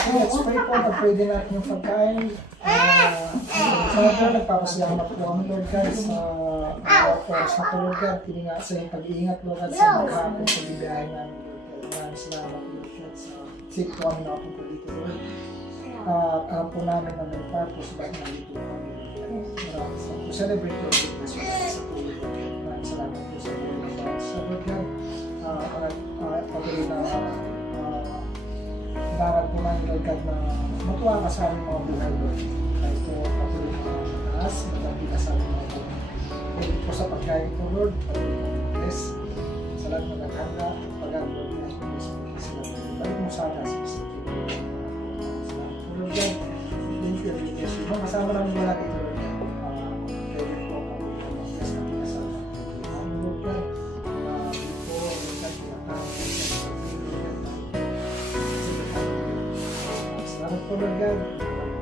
Let's pray po na pwede natin yung pagkain. Sana po nagpapasalamat po kami, Lord God, sa oras na po, Lord God. Pili nga sa iyong pag-iingat, Lord God, sa maghapon sa bibiyahe namin, Lord God. Maraming salamat, Lord God, sa safe po kami nakapunta dito, Lord. Alam po namin na may purpose ba't nandito po kami, Lord God. Maraming salamat po. Celebrate, Lord God, sa po, Lord God. Maraming salamat po sa Lord God. Sa Lord God, patuloy na dapat po namin, Lord God, na matuwa ka sa aming mga buhay, Lord. Kahit po patuloy na mataas, maganda ka sa aming mga buhay. Pwede po sa pagkain po, Lord, patuloy na bless. Sa lahat na naghanga, pag-ang Lord, na sila. Balik mo sana sa Kristo. Salamat po, Lord God. Thank you, Jesus. Kasama namin wala kayo, Lord God. Pwede po mag-bless kami kasama. Lord God, salamat po, Lord God.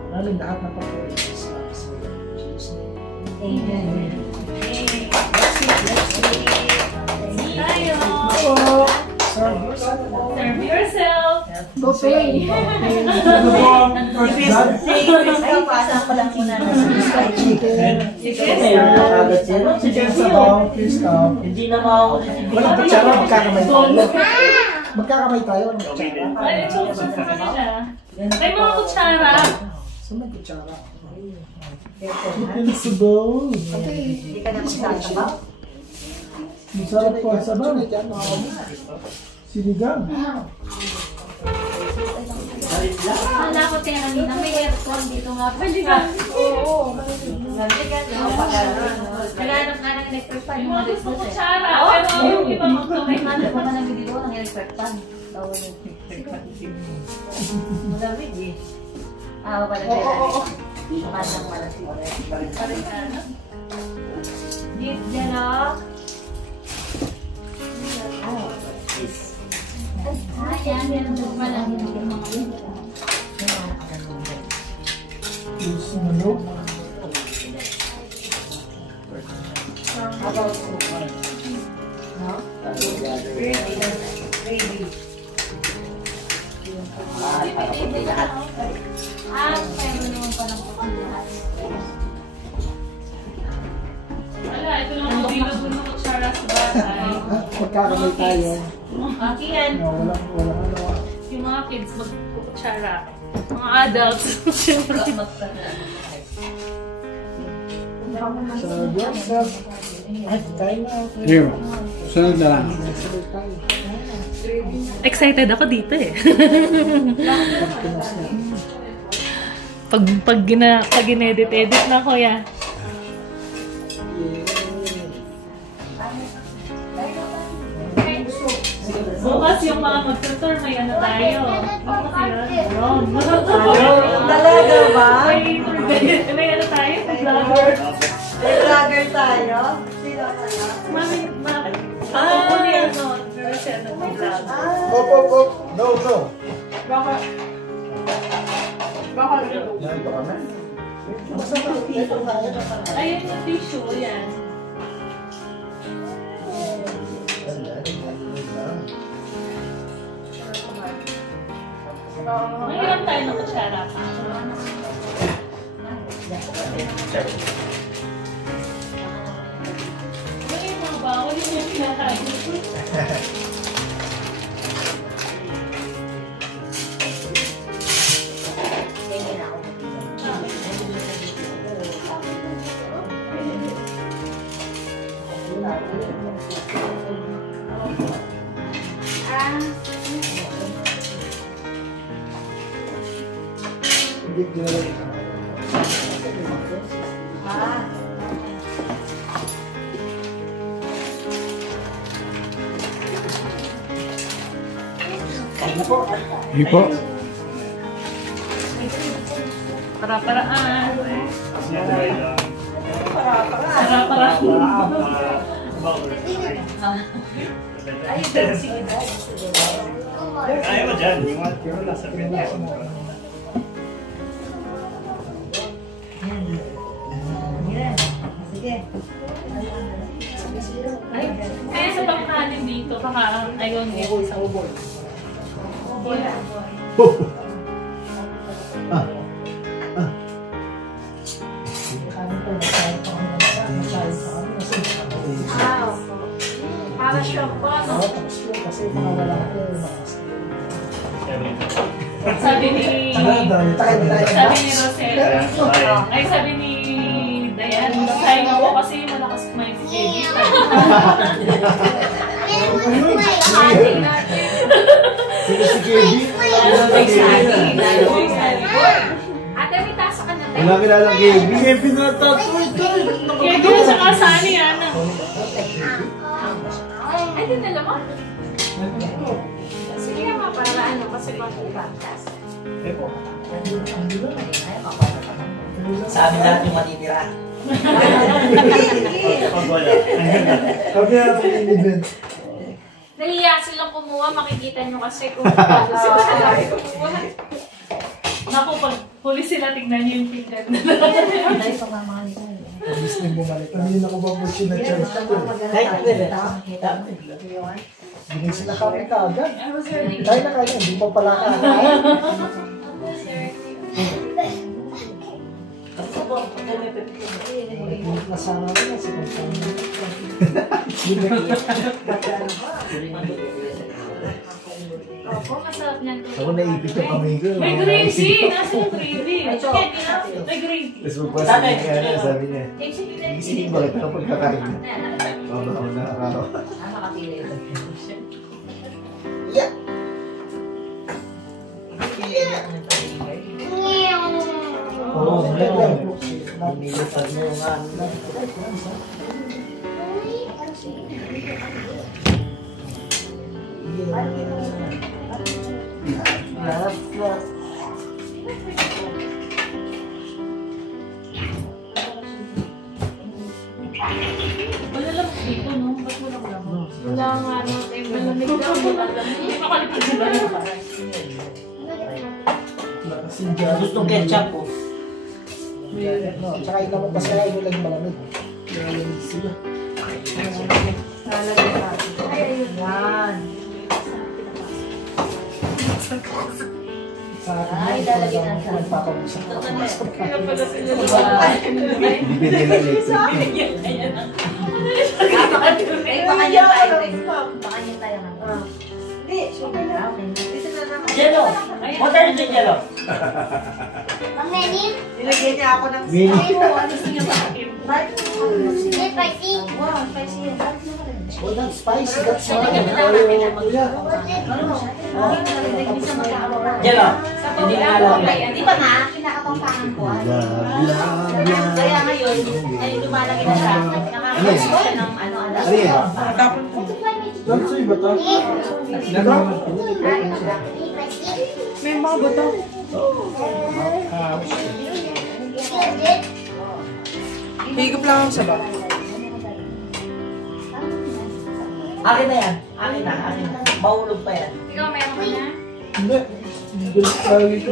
Maraming lahat ng pagkakas sa Jesus' name. Amen. Tayo! Serve yourself! Buffet! Chicken sa bawang, please stop. Hindi na ako Walang kutsara, magkakamay tayo. Magkakamay tayo, walang kutsara. Ay, choke sa kanila. May mga kutsara. So may kutsara. Chicken sa bawang. Hindi ka na magsasabaw? Masarap po ang sabaw. Sinigang. Wala ko tayo kanina, may aircon dito nga. Pwede ka? Oo. Naghanap nga ng electric fan yung mga Gusto business eh. kutsara. Pero yung iba magkamay. Hanap ko na ng video ng electric fan. Malamig eh. Ah, wala tayo. Panang malasig. Parang ano? Deep dyan o. Yan ang lupa lang yung mga Yung manok. pero naman pa lang lahat. Wala, ito lang ang bilog ng kutsara sa bahay. Magkakamay tayo. Akin yan. Walang ano. Yung mga kids magkukutsara. Mga adults. Siyempre. So, Joseph. Ay, tayo na. Here, sunod na lang. Excited ako dito eh. pag ginedit-edit na ko ya. Bukas yung mga mag-tutor, may ano tayo. Ako kasi yun. Talaga ba? May ano tayo? Vlogger. May vlogger tayo? Sino tayo? Mami. Ako ni ano. Pero siya nag-vlog. Op. No. Bakit? Yan ba kami? Basta dito tayo. Ayun yung tissue, yan. Ngayon tayo ng kutsara pa. Ngayon mga bawal yung pinakain. Hindi po. Para-paraan. Para-paraan. Kaya mo dyan, yung nasa Pilipinas mo. Sige. Kaya sa pangkanin dito, baka ayaw niya sa ubol. Kami po, nagsayo pa kami ng isa. Nagsayo pa kami kasi Para sure po, no? tapos po, kasi mga wala ko, Sabi ni... Sabi ni Rosel. Ay, sabi ni Dayan. Sayang ako kasi malakas kumain si Baby. Ate, may tasa ka na tayo. Wala kilalang KB. Kaya doon sa kasani, Ana. Ay, din nila mo? Sige nga, para ano, kasi mag-practice. Sa amin lahat yung matitira. Pag wala. Kami na po yung event. Nahiya silang kumuha, makikita nyo kasi kung paano sila kumuha. Naku, pag huli sila, tignan niyo yung tingnan nila. Tapos na bumalik. Hindi na ko ba po siya na-charge ko. Kahit pwede. Binigay sila kami kaagad. Dahil na kaya, hindi pa pala kakain. Nasama ko na si Pagkain. Opo, masarap niyan to. Ako naipit yung kamay ko. May gravy! Nasa yung gravy? May gravy. Tapos magpasabi niya, sabi niya, isipin bakit ako pagkakain niya. Baba ako na araw. Oo, ngayon. Nilisan mo yung ano. Wala lang dito, no? Ba't walang lamang? Wala nga, no? Malamig daw, malamig. Hindi makalipad sila yung Gustong ketchup po. Tsaka ilang mo pa sila, yung laging malamig. Malamig sila. Sa akin, ay, lalagyan na sa nagpapag-usap. Kaya pala sila Hindi nila electric. Baka niya tayo. Baka niya tayo. Hindi, okay lang. Dito na naman. Jello! What are you Jello? Nilagyan niya ako ng Mini. ano siya sa akin. Wow, spicy yan. Oh, that's spicy. That's why. Jello! Sa Hindi na pagkakao alam kay yun. Di ba nga, kinakapangpangan ko. Bla, bla, bla. Kaya ngayon, ay lumalaki na siya. Nakakasin siya ng ano. Ano yan? That's why ba ito? May mga buto. Higop lang ako sa ba? Akin na yan. Akin na. Mahulog pa yan. Ikaw, meron ka na? Hindi. Hindi lagi ko.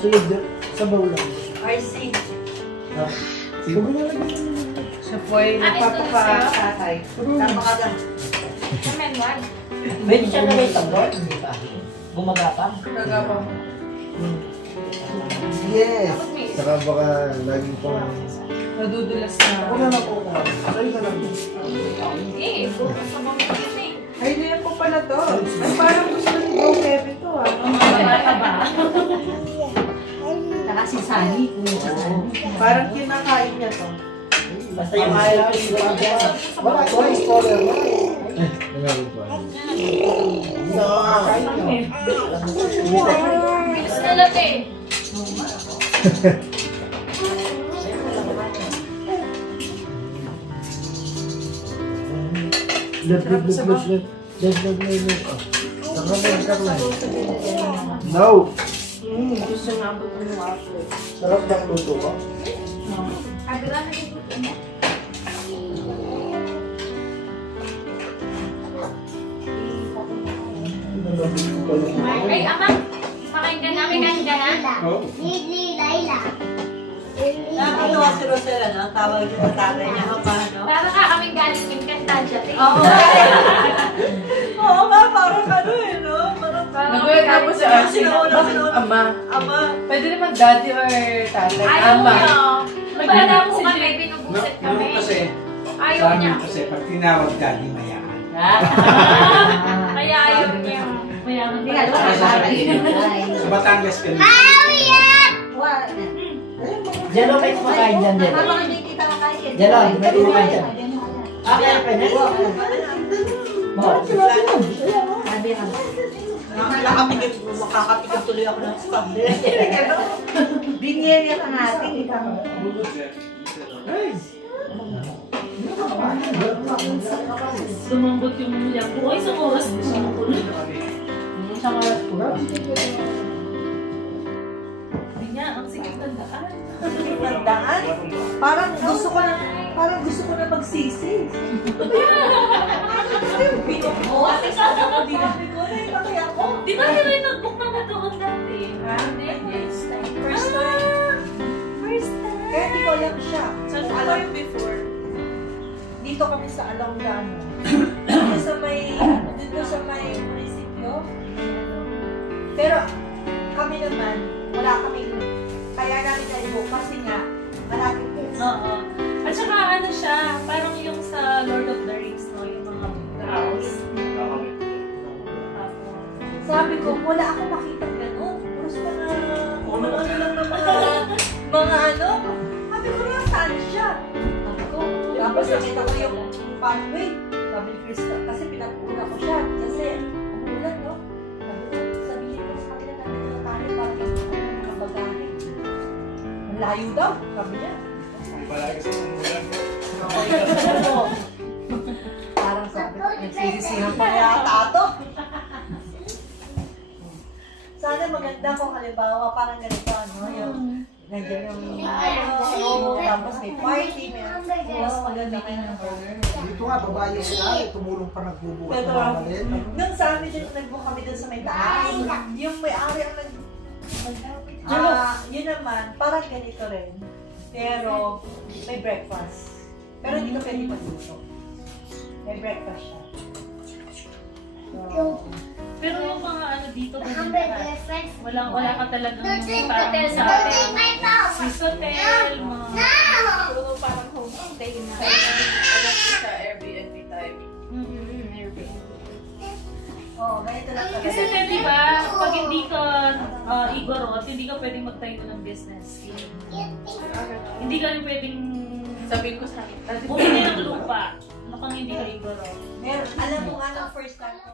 Sige, sa bawlan. RC. Sige na lagi. Siya po ay nagpapakatay. Napakaganda. Sa menwag. Pwede siya na may tabloid. Hindi pa. Gumagapang. Nagapang. Yes! Tapos may isa. Saka baka laging pang... Nadudulas na. Ako na lang po. Sa'yo na lang. Eh, bukas sa mga pagkita eh. Ay, na yan po pala to. Ay, parang gusto ni Bro Kevin to ah. Bata ba? Nakasisali. Parang kinakain niya to. Basta yung ayaw ko siguro dyan. Wala, wala, spoiler. Nangaroon pa. Gusto na lang eh. No! Gusto nga abot mo yung waffle. Sarap bang luto ko? Agad na yung gusto mo. Ay, ama. Makain ka namin kain ka na. Nakakatawa si Rosella na. Tawag yung tatay niya ka pa, no? Para ka kaming galing yung kantansya. Oo. Oo nga, parang ano eh, no? Parang tapos Ama. Ama. Pwede naman daddy or tatay. Ayaw Ama. niya. Nagkala po Si kami, Jay. binubusit Ano kami. kasi, Ayaw sa niya. amin kasi, pag tinawag daddy, mayaman. Kaya ayaw niya. Mayaman Hindi pa. ka Sa doon. Sa Batangas ka Jello, may kumakain dyan, Jello. Habang hindi kita makain. Jello, may kumakain dyan. Kaya pwede. Sabi ka. Makakapigil tuloy ako ng spam. Biniyaya ka natin. Lumambot yung umiyak ko. Ay, isang oras din siya makulog. Isang oras po. Hindi niya, ang sikip tandaan. Tandaan? Parang gusto ko na magsisi. Ate, sana ka din. Sabi ko, naipatay ako. Di ba nila yung nag-book na magkakot dati? Hindi. First time. First time. Kaya hindi ko alam siya. Saan So, ka alam, kayo before? dito kami sa Alongano. Dito sa may munisipyo. Pero kami naman, wala kami, kaya namin na-book kasi nga, malapit po. Oo. At saka ano siya, parang yung sa Lord of the Rings, no? Yung mga house. Sabi ko, wala akong makita gano'n. Puros mga ano lang na mga ano. Sabi ko lang, saan siya? Sabi ko, tapos nakita ko yung pathway. Sabi ni Krista, kasi pinag-una ko siya. Kasi, ang ulan, no? Sabi ko, sabihin ko sa kanila natin na tayo para yung mga bagahe. Ang layo daw, sabi niya. Palagi sa umulan. Parang sabi ko, nagsisisihan pa yata ito. Sana maganda kung halimbawa parang ganito, ano, yung nandiyan yung tapos may party, may mas maganda kayo ng burger. Dito nga, babae sila, tumulong pa nagbubuhat ng Pero, mga maliit. nung sa amin din, nag-book kami dun sa may taas. Yung may-ari ang yun naman, parang ganito rin. Pero, may breakfast. Pero hindi ka pwede magluto. May breakfast siya. So, Pero yung mga ano dito, wala ka talagang parang sa Swiss hotel, mga... Puro parang homestay na. Sa Airbnb tayo. Airbnb. oh, ganito lang talaga. Kasi di ba, pag hindi ka igorot, hindi ka pwedeng magtayo ng business. Hindi ka rin pwedeng Sabihin ko sa akin. bumili ng lupa na pang hindi ka igorot. Alam mo nga ng first time ko,